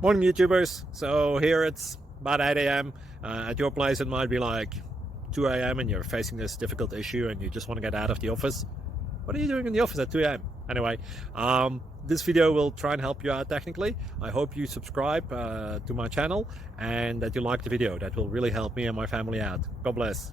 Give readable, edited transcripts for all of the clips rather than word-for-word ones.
Morning YouTubers. So here it's about 8 a.m. At your place it might be like 2 a.m. and you're facing this difficult issue and you just want to get out of the office. What are you doing in the office at 2 a.m.? Anyway, this video will try and help you out technically. I hope you subscribe to my channel and that you like the video. That will really help me and my family out. God bless.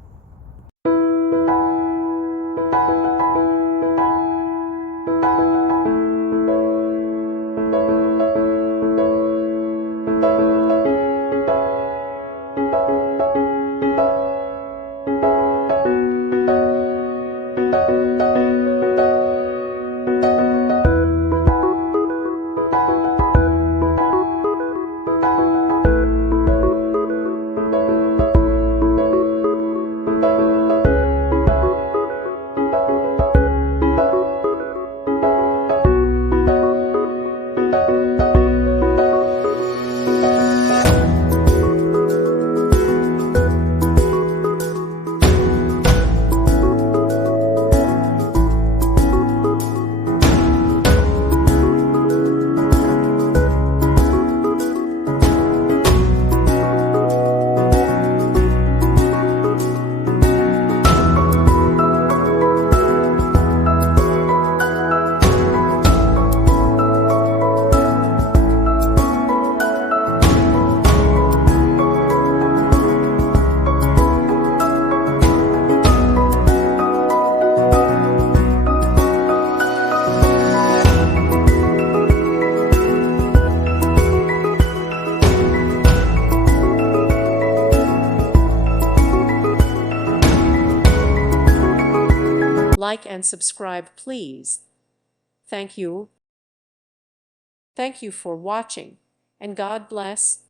Like and subscribe, please. Thank you. Thank you for watching, and God bless.